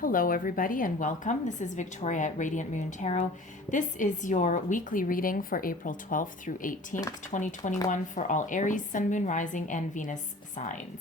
Hello, everybody, and welcome. This is Victoria at Radiant Moon Tarot. This is your weekly reading for April 12th through 18th, 2021 for all Aries, Sun, Moon, Rising, and Venus signs.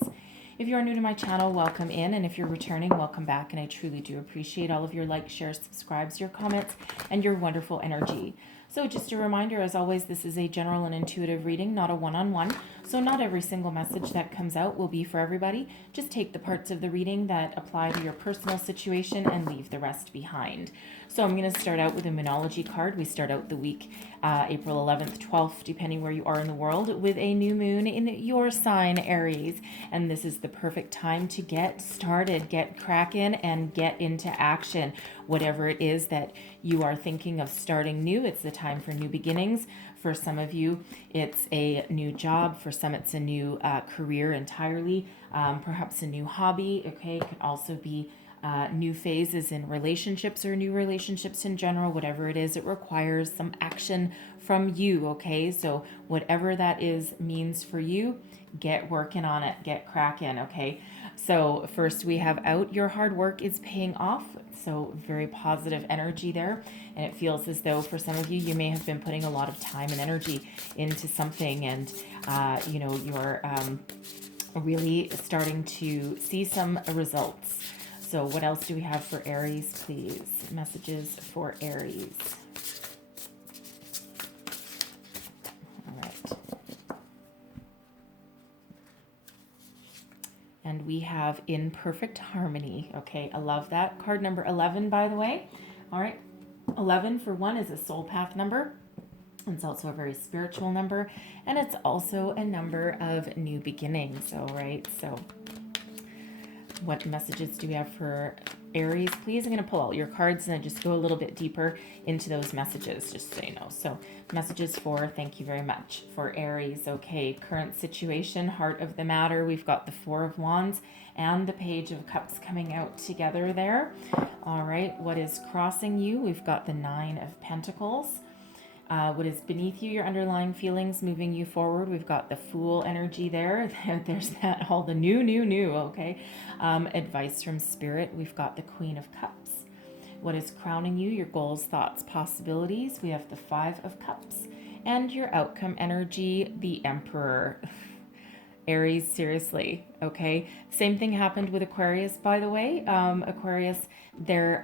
If you are new to my channel, welcome in, and if you're returning, welcome back, and I truly do appreciate all of your likes, shares, subscribes, your comments, and your wonderful energy. So just a reminder, as always, this is a general and intuitive reading, not a one-on-one. So not every single message that comes out will be for everybody. Just take the parts of the reading that apply to your personal situation and leave the rest behind. So I'm going to start out with a Moonology card. We start out the week, April 11th, 12th, depending where you are in the world, with a new moon in your sign, Aries. And this is the perfect time to get started, get cracking, and get into action. Whatever it is that you are thinking of starting new, it's the time for new beginnings. For some of you, it's a new job. For some, it's a new career entirely, perhaps a new hobby. Okay, it could also be new phases in relationships or new relationships in general. Whatever it is, it requires some action from you. Okay, so whatever that is means for you, get working on it, get cracking. Okay, so first we have out, your hard work is paying off. So very positive energy there. And it feels as though for some of you, you may have been putting a lot of time and energy into something, and you're really starting to see some results. So what else do we have for Aries, please? Messages for Aries. All right. And we have in perfect harmony. Okay, I love that. Card number 11, by the way. All right, 11 for one is a soul path number. It's also a very spiritual number, and it's also a number of new beginnings. All right, so what messages do we have for Aries, please? I'm going to pull out your cards and just go a little bit deeper into those messages, just so you know. So messages for, thank you very much, for Aries. Okay, current situation, heart of the matter. We've got the Four of Wands and the Page of Cups coming out together there. All right, what is crossing you? We've got the Nine of Pentacles. What is beneath you, your underlying feelings moving you forward. We've got the Fool energy there. There's that, all the new, okay. Advice from Spirit. We've got the Queen of Cups. What is crowning you, your goals, thoughts, possibilities. We have the Five of Cups. And your outcome energy, the Emperor. Aries, seriously, okay? Same thing happened with Aquarius, by the way. Aquarius, their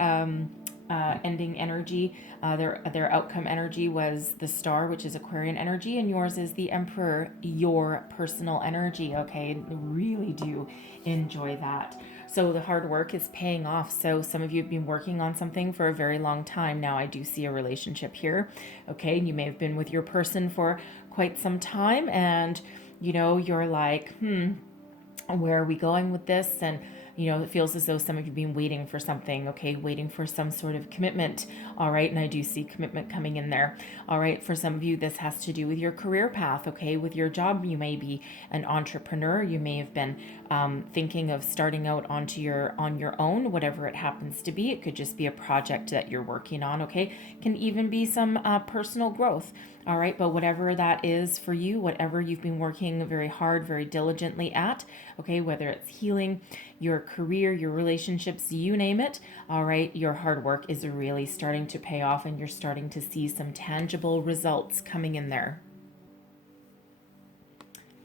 ending energy, their outcome energy was the Star, which is Aquarian energy, and yours is the Emperor, your personal energy, okay? Really do enjoy that. So the hard work is paying off. So some of you have been working on something for a very long time now. I do see a relationship here, okay? And you may have been with your person for quite some time, and you're like, where are we going with this? And it feels as though some of you have been waiting for something, okay, waiting for some sort of commitment, all right, and I do see commitment coming in there, all right. For some of you, this has to do with your career path, okay, with your job. You may be an entrepreneur. You may have been thinking of starting out on your own, whatever it happens to be. It could just be a project that you're working on, okay. Can even be some personal growth, all right, but whatever that is for you, whatever you've been working very hard, very diligently at, okay, whether it's healing, your career, your relationships, you name it, all right, your hard work is really starting to pay off, and you're starting to see some tangible results coming in there.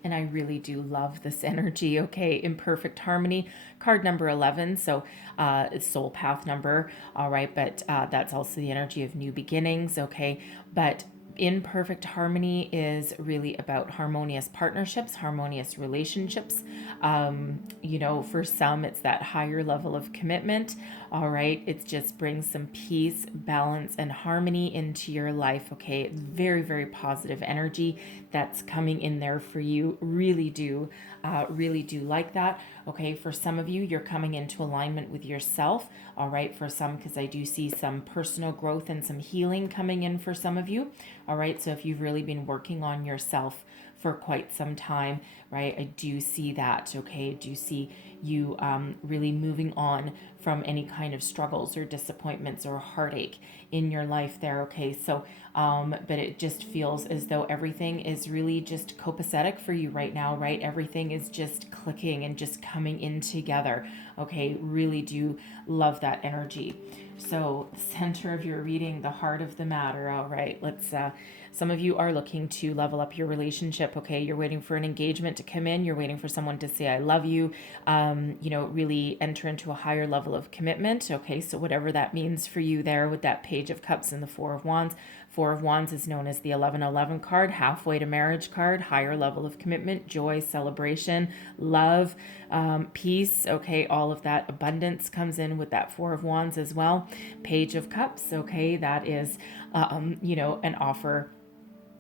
And I really do love this energy, okay, in perfect harmony. Card number 11, so it's soul path number, all right, but that's also the energy of new beginnings, okay, but in perfect harmony is really about harmonious partnerships, harmonious relationships. For some, it's that higher level of commitment. All right. It just brings some peace, balance, and harmony into your life. Okay. Very, very positive energy that's coming in there for you. Really do like that. Okay. For some of you, you're coming into alignment with yourself. All right. For some, because I do see some personal growth and some healing coming in for some of you. All right. So if you've really been working on yourself for quite some time, right? I do see that, okay? I do see you really moving on from any kind of struggles or disappointments or heartache in your life there. Okay, so but it just feels as though everything is really just copacetic for you right now, right? Everything is just clicking and just coming in together. Okay, really do love that energy. So, center of your reading, the heart of the matter. All right, let's some of you are looking to level up your relationship. Okay, you're waiting for an engagement to come in, you're waiting for someone to say I love you, really enter into a higher level of commitment. Okay, so whatever that means for you there with that Page of Cups and the Four of Wands. Four of Wands is known as the 1111 card, halfway to marriage card, higher level of commitment, joy, celebration, love, peace. Okay, all of that abundance comes in with that Four of Wands as well. Page of Cups. Okay, that is, an offer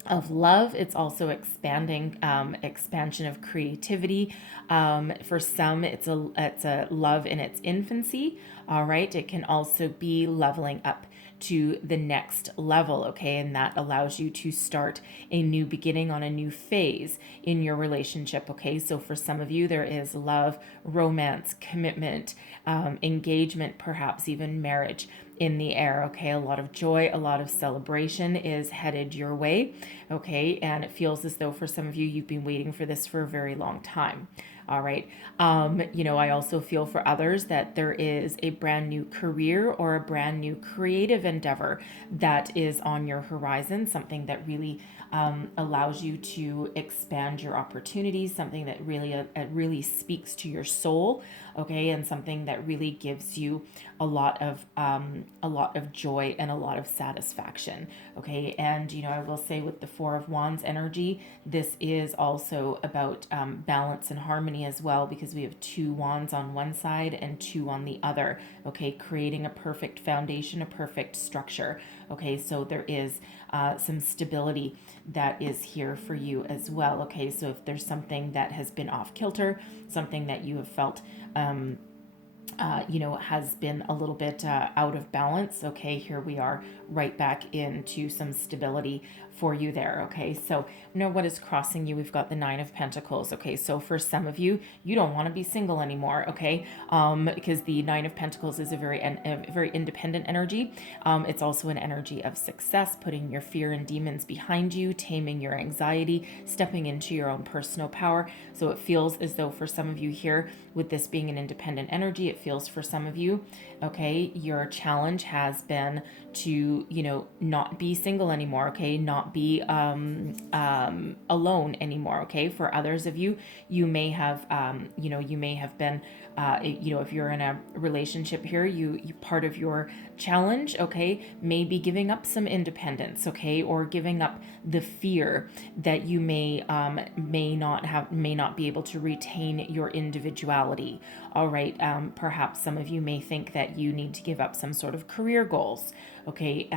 of love. It's also expansion of creativity. For some, it's a love in its infancy. All right, it can also be leveling up to the next level. Okay, and that allows you to start a new beginning on a new phase in your relationship. Okay, so for some of you, there is love, romance, commitment, engagement, perhaps even marriage in the air. Okay, a lot of joy, a lot of celebration is headed your way. Okay, and it feels as though for some of you, you've been waiting for this for a very long time. All right. I also feel for others that there is a brand new career or a brand new creative endeavor that is on your horizon, something that really allows you to expand your opportunities, something that really speaks to your soul, okay, and something that really gives you a lot of joy and a lot of satisfaction, okay. And I will say with the Four of Wands energy, this is also about balance and harmony as well, because we have two wands on one side and two on the other, okay, creating a perfect foundation, a perfect structure. Okay, so there is some stability that is here for you as well. Okay, so if there's something that has been off kilter, something that you have felt has been a little bit out of balance. Okay, here we are right back into some stability for you there. Okay, so what is crossing you? We've got the Nine of Pentacles. Okay, so for some of you, you don't want to be single anymore. Okay, because the Nine of Pentacles is a very independent energy. It's also an energy of success, putting your fear and demons behind you, taming your anxiety, stepping into your own personal power. So it feels as though for some of you here, with this being an independent energy, it feels for some of you, okay, your challenge has been to, not be single anymore, okay, not be alone anymore, okay. For others of you, you may have, been, if you're in a relationship here, you part of your challenge, okay, may be giving up some independence, okay, or giving up the fear that you may not be able to retain your individuality. All right, perhaps some of you may think that you need to give up some sort of career goals. Okay,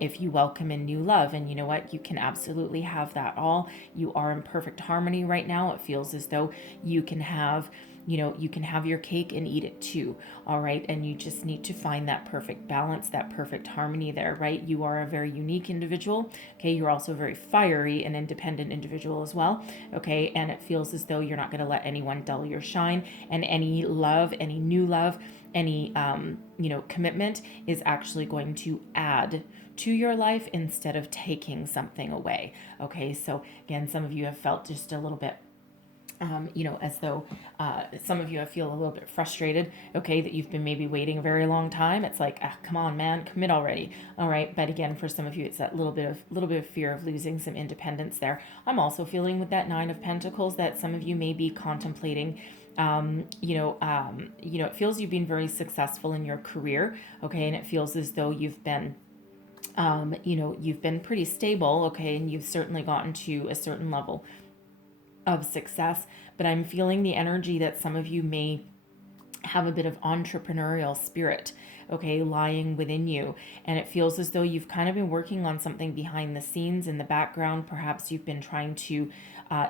if you welcome in new love, and you know what, you can absolutely have that all. You are in perfect harmony right now. It feels as though you can have your cake and eat it too. All right, and you just need to find that perfect balance, that perfect harmony there, right? You are a very unique individual. Okay, you're also a very fiery and independent individual as well. Okay, and it feels as though you're not going to let anyone dull your shine, and any love, any new love, any commitment is actually going to add to your life instead of taking something away. Okay, so again, some of you have felt just a little bit as though some of you I feel a little bit frustrated, okay, that you've been maybe waiting a very long time. It's like, come on, man, commit already. All right, but again, for some of you, it's that little bit of fear of losing some independence there. I'm also feeling with that Nine of Pentacles that some of you may be contemplating. It feels you've been very successful in your career, okay, and it feels as though you've been you've been pretty stable, okay, and you've certainly gotten to a certain level of success, but I'm feeling the energy that some of you may have a bit of entrepreneurial spirit, okay, lying within you. And it feels as though you've kind of been working on something behind the scenes in the background. Perhaps you've been trying to,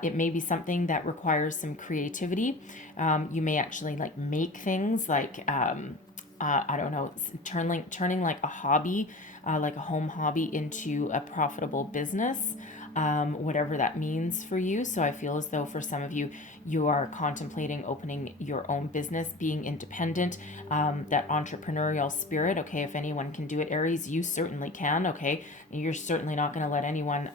it may be something that requires some creativity. You may actually like make things like, I don't know, turning like a hobby, like a home hobby into a profitable business. whatever that means for you. So I feel as though for some of you, you are contemplating opening your own business, being independent, that entrepreneurial spirit. Okay, if anyone can do it, Aries, you certainly can. Okay, you're certainly not going to let anyone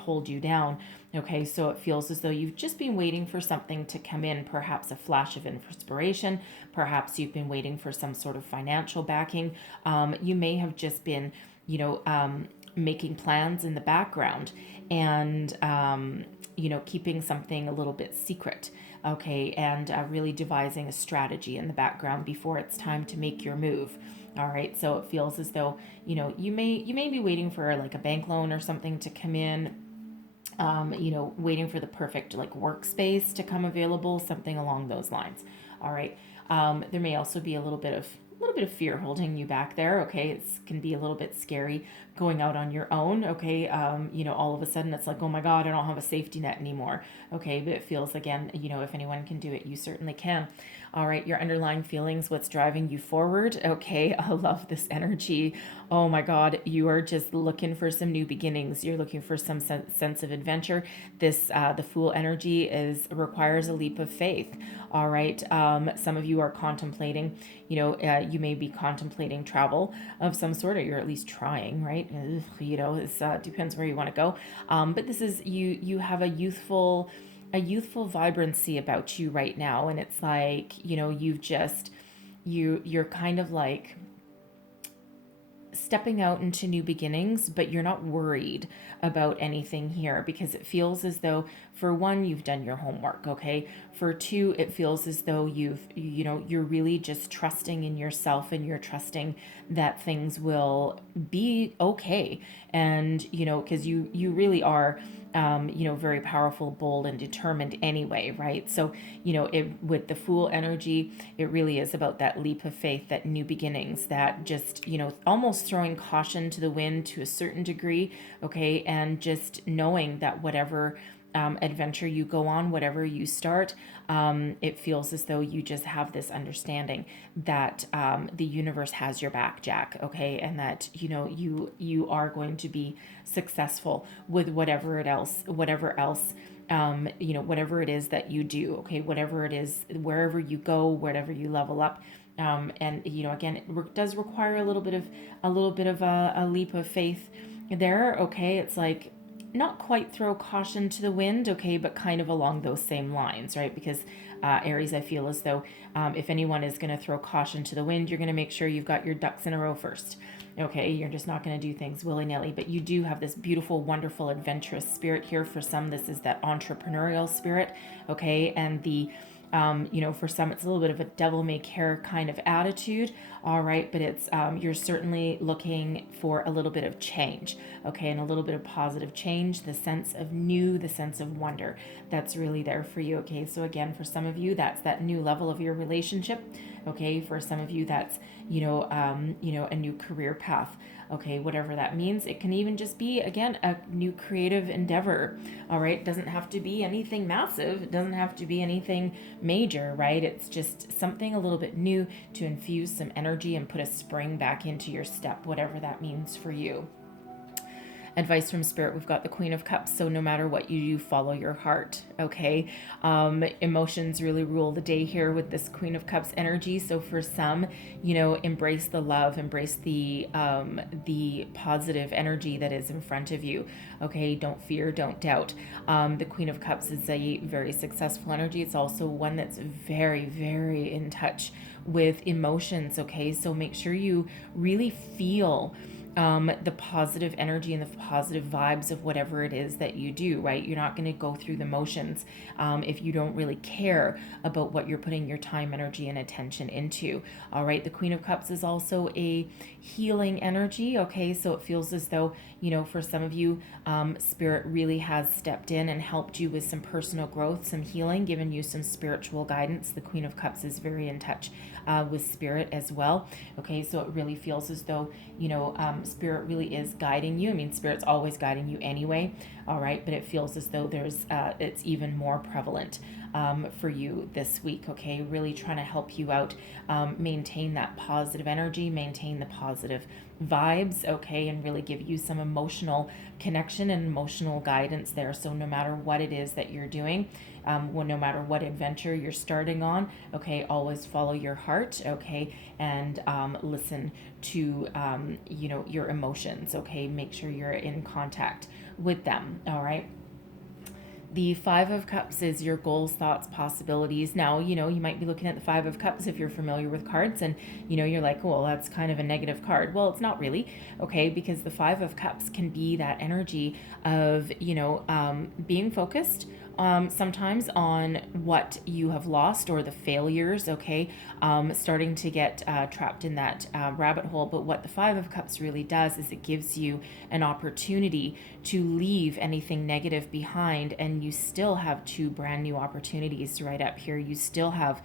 hold you down. Okay, so it feels as though you've just been waiting for something to come in, perhaps a flash of inspiration. Perhaps you've been waiting for some sort of financial backing. You may have just been, making plans in the background and, keeping something a little bit secret. Okay, and really devising a strategy in the background before it's time to make your move. All right, so it feels as though, you may be waiting for like a bank loan or something to come in, waiting for the perfect like workspace to come available, something along those lines. All right. There may also be a little bit of fear holding you back there. Okay, it can be a little bit scary going out on your own. Okay, all of a sudden it's like, oh my God, I don't have a safety net anymore. Okay, but it feels again, if anyone can do it, you certainly can. All right, your underlying feelings, what's driving you forward. Okay, I love this energy. Oh my God, you are just looking for some new beginnings. You're looking for some sense of adventure. This, the Fool energy requires a leap of faith. All right, some of you are contemplating, you may be contemplating travel of some sort, or you're at least trying, right? It depends where you want to go. But this is, you have a youthful vibrancy about you right now. And it's like, you're kind of like stepping out into new beginnings, but you're not worried about anything here because it feels as though, for one, you've done your homework. Okay. For two, it feels as though you're really just trusting in yourself, and you're trusting that things will be okay. And, because you really are, very powerful, bold, and determined anyway, right? So, with the Fool energy, it really is about that leap of faith, that new beginnings, that just, almost throwing caution to the wind to a certain degree, okay? And just knowing that whatever adventure you go on, whatever you start, it feels as though you just have this understanding that the universe has your back, Jack, okay? And that, you are going to be successful with whatever else, whatever it is that you do, okay? Whatever it is, wherever you go, wherever you level up. And, again, it does require a little bit of a leap of faith there, okay? It's like, not quite throw caution to the wind, okay, but kind of along those same lines, right? Because Aries, I feel as though if anyone is going to throw caution to the wind, you're going to make sure you've got your ducks in a row first. Okay, you're just not going to do things willy-nilly, but you do have this beautiful, wonderful, adventurous spirit here. For some, this is that entrepreneurial spirit, okay, and the for some, it's a little bit of a devil-may-care kind of attitude, all right, but it's, you're certainly looking for a little bit of change, okay, and a little bit of positive change, the sense of new, the sense of wonder, that's really there for you, okay? So again, for some of you, that's that new level of your relationship, okay? For some of you, that's, a new career path, okay, whatever that means. It can even just be, again, a new creative endeavor, all right? It doesn't have to be anything massive. It doesn't have to be anything major, right? It's just something a little bit new to infuse some energy and put a spring back into your step, whatever that means for you. Advice from Spirit, we've got the Queen of Cups, so no matter what you do, follow your heart, okay? Emotions really rule the day here with this Queen of Cups energy. So for some, embrace the love, embrace the positive energy that is in front of you, okay? Don't fear, don't doubt. The Queen of Cups is a very successful energy. It's also one that's very, very in touch with emotions, okay? So make sure you really feel the positive energy and the positive vibes of whatever it is that you do, right? You're not going to go through the motions if you don't really care about what you're putting your time, energy, and attention into. All right. The Queen of Cups is also a healing energy. Okay. So it feels as though, for some of you, Spirit really has stepped in and helped you with some personal growth, some healing, given you some spiritual guidance. The Queen of Cups is very in touch with Spirit as well. Okay. So it really feels as though, Spirit really is guiding you. I mean, Spirit's always guiding you anyway. all right? But it feels as though it's even more prevalent for you this week, okay? Really trying to help you out, maintain that positive energy, maintain the positive vibes, okay? And really give you some emotional connection and emotional guidance there. So no matter what it is that you're doing, no matter what adventure you're starting on, okay, always follow your heart, okay? And listen to, your emotions, okay? Make sure you're in contact with them, all right? The Five of Cups is your goals, thoughts, possibilities. Now, you might be looking at the Five of Cups if you're familiar with cards, and, you're like, well, that's kind of a negative card. Well, it's not really, okay, because the Five of Cups can be that energy of, being focused sometimes on what you have lost or the failures, okay, starting to get trapped in that rabbit hole. But what the Five of Cups really does is it gives you an opportunity to leave anything negative behind, and you still have two brand new opportunities right up here. You still have,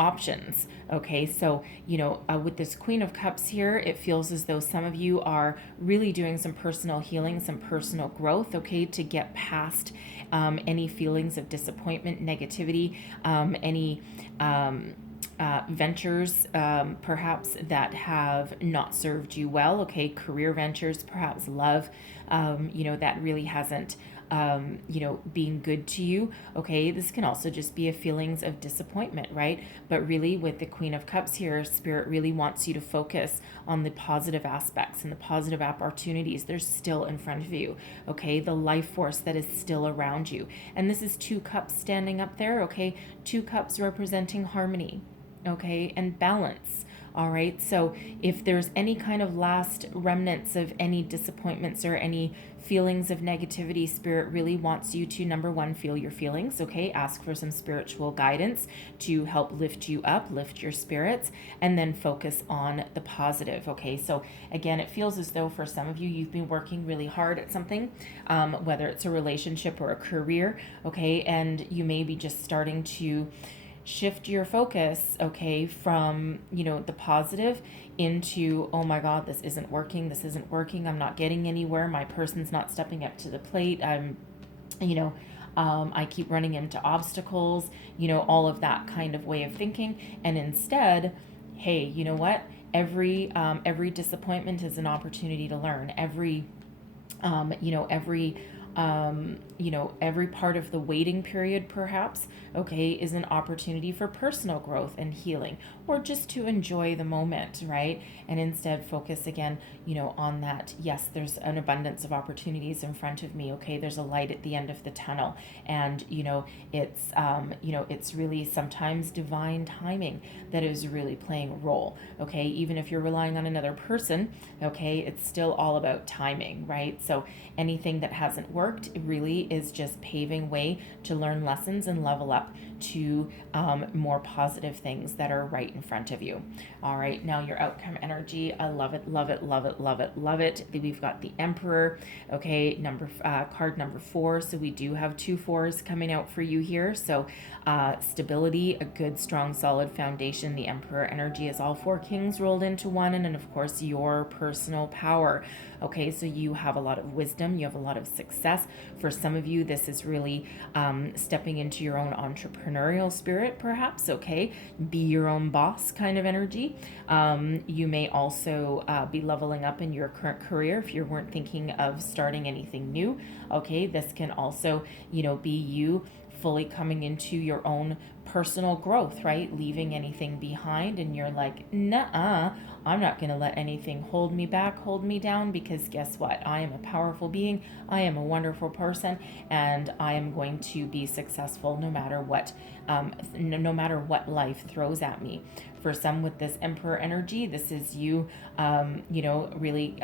options. Okay, so with this Queen of Cups here, it feels as though some of you are really doing some personal healing, some personal growth, okay, to get past any feelings of disappointment, negativity, any ventures perhaps that have not served you well, okay, career ventures, perhaps love, that really hasn't being good to you. Okay, this can also just be a feelings of disappointment, right? But really, with the Queen of Cups here, Spirit really wants you to focus on the positive aspects and the positive opportunities. They're still in front of you. Okay, the life force that is still around you. And this is two cups standing up there. Okay, two cups representing harmony. Okay, and balance. All right, so if there's any kind of last remnants of any disappointments or any feelings of negativity, Spirit really wants you to, number one, feel your feelings, okay? Ask for some spiritual guidance to help lift you up, lift your spirits, and then focus on the positive, okay? So again, it feels as though for some of you, you've been working really hard at something, whether it's a relationship or a career, okay? And you may be just starting to shift your focus, okay, from, the positive into, oh my God, this isn't working, I'm not getting anywhere, my person's not stepping up to the plate, I keep running into obstacles, all of that kind of way of thinking. And instead, hey, you know what? Every disappointment is an opportunity to learn. Every part of the waiting period, perhaps, okay, is an opportunity for personal growth and healing, or just to enjoy the moment, right? And instead focus again, on that. Yes, there's an abundance of opportunities in front of me. Okay, there's a light at the end of the tunnel, and it's really sometimes divine timing that is really playing a role. Okay, even if you're relying on another person, okay, it's still all about timing, right? So anything that hasn't worked, it really is just paving way to learn lessons and level up to more positive things that are right in front of you. All right, now your outcome energy, I love it, love it, love it, love it, love it. We've got the Emperor, okay, card number 4. So we do have 2 4s coming out for you here. So stability, a good, strong, solid foundation. The Emperor energy is all 4 kings rolled into one, and then of course your personal power. Okay, so you have a lot of wisdom, you have a lot of success. For some of you, this is really stepping into your own entrepreneurial spirit, perhaps, okay? Be your own boss kind of energy. You may also be leveling up in your current career if you weren't thinking of starting anything new, okay? This can also, be you fully coming into your own personal growth, right? Leaving anything behind, and you're like, nah, I'm not going to let anything hold me back, hold me down, because guess what? I am a powerful being. I am a wonderful person, and I am going to be successful no matter what, life throws at me. For some with this Emperor energy, this is you, really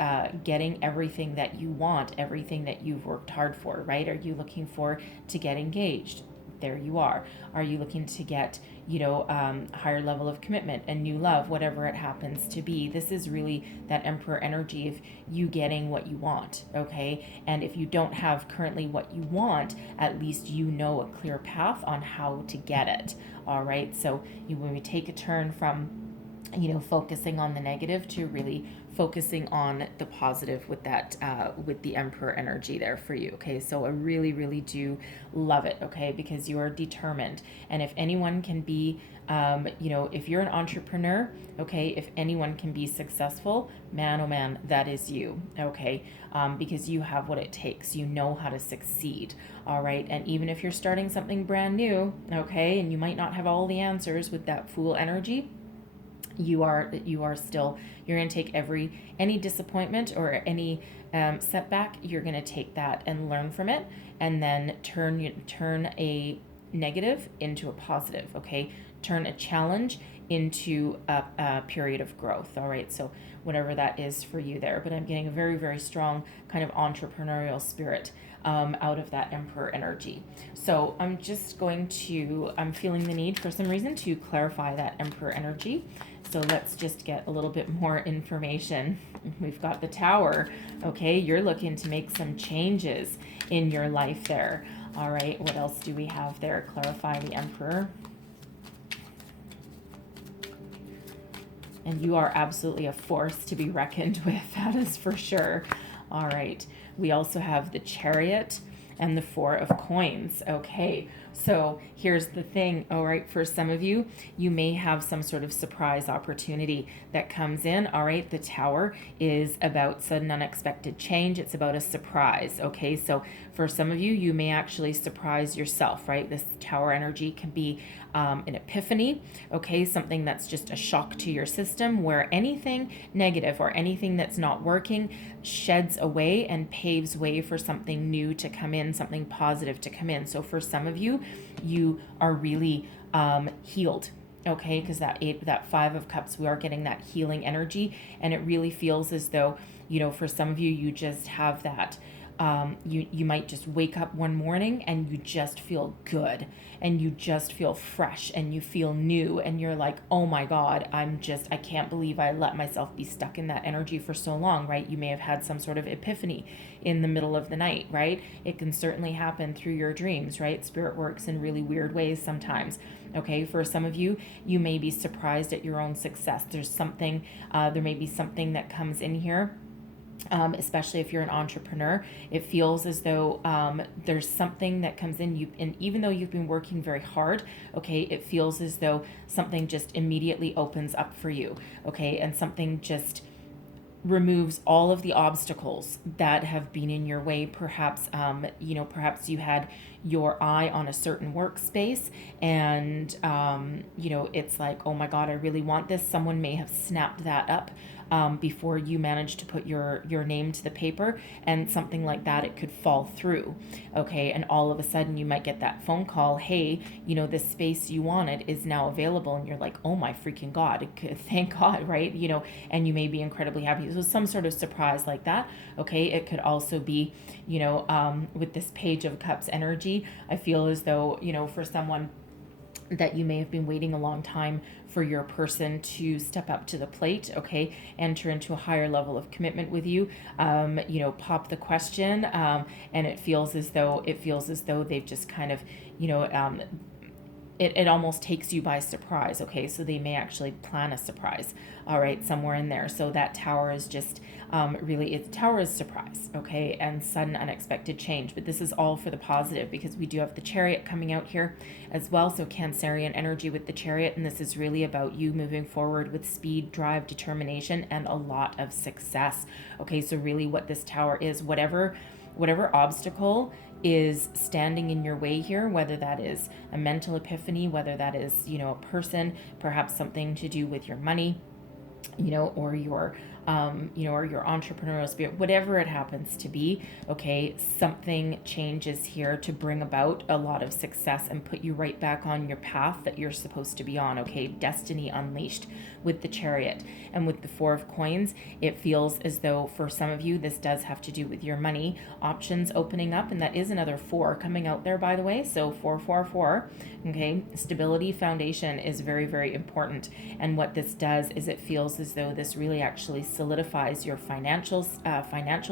getting everything that you want, everything that you've worked hard for, right? Are you looking for to get engaged? There you are. Are you looking to get, higher level of commitment and new love, whatever it happens to be? This is really that Emperor energy of you getting what you want, okay? And if you don't have currently what you want, at least you know a clear path on how to get it, all right? So when we take a turn from focusing on the negative to really focusing on the positive with that, with the Emperor energy there for you. Okay, so I really, really do love it. Okay, because you are determined, and if anyone can be, if you're an entrepreneur, okay, if anyone can be successful, man, oh man, that is you. Okay, because you have what it takes. You know how to succeed. All right, and even if you're starting something brand new, okay, and you might not have all the answers with that Fool energy, you are still, you're going to take any disappointment or any setback, you're going to take that and learn from it, and then turn a negative into a positive. Okay, turn a challenge into a period of growth. All right, so whatever that is for you there, but I'm getting a very, very strong kind of entrepreneurial spirit out of that Emperor energy. So I'm feeling the need for some reason to clarify that Emperor energy. So let's just get a little bit more information. We've got the Tower. Okay, you're looking to make some changes in your life there. All right, what else do we have there? Clarify the Emperor. And you are absolutely a force to be reckoned with, that is for sure. All right, we also have the Chariot and the Four of Coins. Okay, so here's the thing. All right, for some of you, you may have some sort of surprise opportunity that comes in. All right, the Tower is about sudden unexpected change. It's about a surprise. Okay, so for some of you, you may actually surprise yourself, right? This Tower energy can be an epiphany, okay, something that's just a shock to your system, where anything negative or anything that's not working sheds away and paves way for something new to come in, something positive to come in. So for some of you, you are really healed. Okay, because that Five of Cups, we are getting that healing energy, and it really feels as though, for some of you, you just have that. You might just wake up one morning and you just feel good, and you just feel fresh, and you feel new, and you're like, oh my God, I can't believe I let myself be stuck in that energy for so long, right? You may have had some sort of epiphany in the middle of the night, right? It can certainly happen through your dreams, right? Spirit works in really weird ways sometimes. Okay, for some of you, you may be surprised at your own success. There may be something that comes in here. Especially if you're an entrepreneur, it feels as though there's something that comes in, and even though you've been working very hard, okay, it feels as though something just immediately opens up for you, okay, and something just removes all of the obstacles that have been in your way. Perhaps perhaps you had your eye on a certain workspace, and it's like, oh my God, I really want this. Someone may have snapped that up before you managed to put your name to the paper, and something like that, it could fall through. Okay, and all of a sudden you might get that phone call, hey, this space you wanted is now available, and you're like, oh my freaking God, thank God, right? And you may be incredibly happy. So some sort of surprise like that. Okay, it could also be, with this Page of Cups energy, I feel as though, for someone that you may have been waiting a long time for your person to step up to the plate, okay, enter into a higher level of commitment with you, pop the question, and it feels as though they've just kind of, it almost takes you by surprise, okay? So they may actually plan a surprise, all right, somewhere in there. So that Tower is just Tower is surprise, okay, and sudden unexpected change. But this is all for the positive, because we do have the Chariot coming out here as well. So Cancerian energy with the Chariot, and this is really about you moving forward with speed, drive, determination, and a lot of success, okay? So really what this Tower is, whatever obstacle is standing in your way here, whether that is a mental epiphany, whether that is, a person, perhaps something to do with your money, or your or your entrepreneurial spirit, whatever it happens to be, okay, something changes here to bring about a lot of success and put you right back on your path that you're supposed to be on, okay? Destiny unleashed with the Chariot. And with the Four of Coins, it feels as though for some of you, this does have to do with your money options opening up, and that is another 4 coming out there, by the way. So 444, okay? Stability, foundation is very, very important. And what this does is it feels as though this really actually solidifies your financial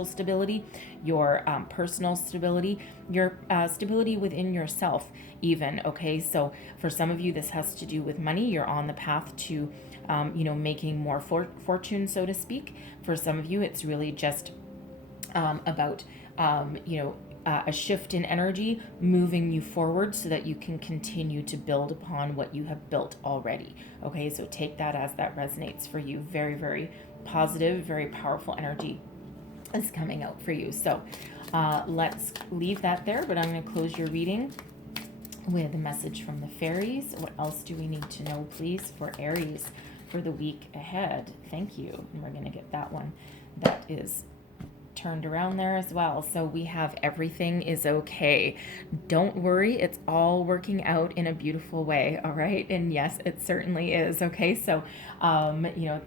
stability, your personal stability, your stability within yourself even, okay? So for some of you, this has to do with money. You're on the path to, making more fortune, so to speak. For some of you, it's really just about, a shift in energy moving you forward so that you can continue to build upon what you have built already. Okay, so take that as that resonates for you. Very, very positive, very powerful energy is coming out for you. So let's leave that there, but I'm going to close your reading with a message from the fairies. What else do we need to know, please, for Aries for the week ahead? Thank you. And we're going to get that one that is turned around there as well. So we have everything is okay. Don't worry, it's all working out in a beautiful way. All right. And yes, it certainly is. Okay. So,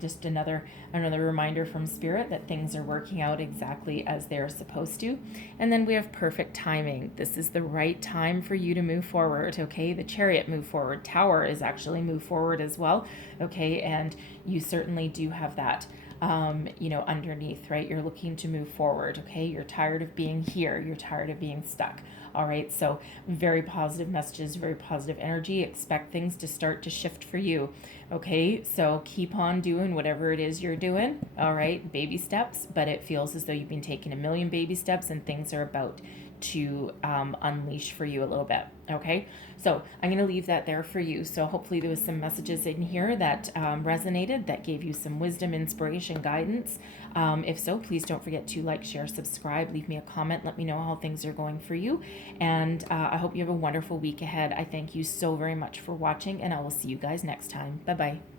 just another reminder from Spirit that things are working out exactly as they're supposed to. And then we have perfect timing. This is the right time for you to move forward. Okay. The Chariot move forward. Tower is actually move forward as well. Okay. And you certainly do have that underneath, right? You're looking to move forward, okay? You're tired of being here. You're tired of being stuck, all right? So very positive messages, very positive energy. Expect things to start to shift for you, okay? So keep on doing whatever it is you're doing, all right? Baby steps, but it feels as though you've been taking a million baby steps and things are about to unleash for you a little bit, okay? So I'm going to leave that there for you. So hopefully there was some messages in here that resonated, that gave you some wisdom, inspiration, guidance. If so, please don't forget to like, share, subscribe, leave me a comment, let me know how things are going for you. And I hope you have a wonderful week ahead. I thank you so very much for watching, and I will see you guys next time. Bye-bye.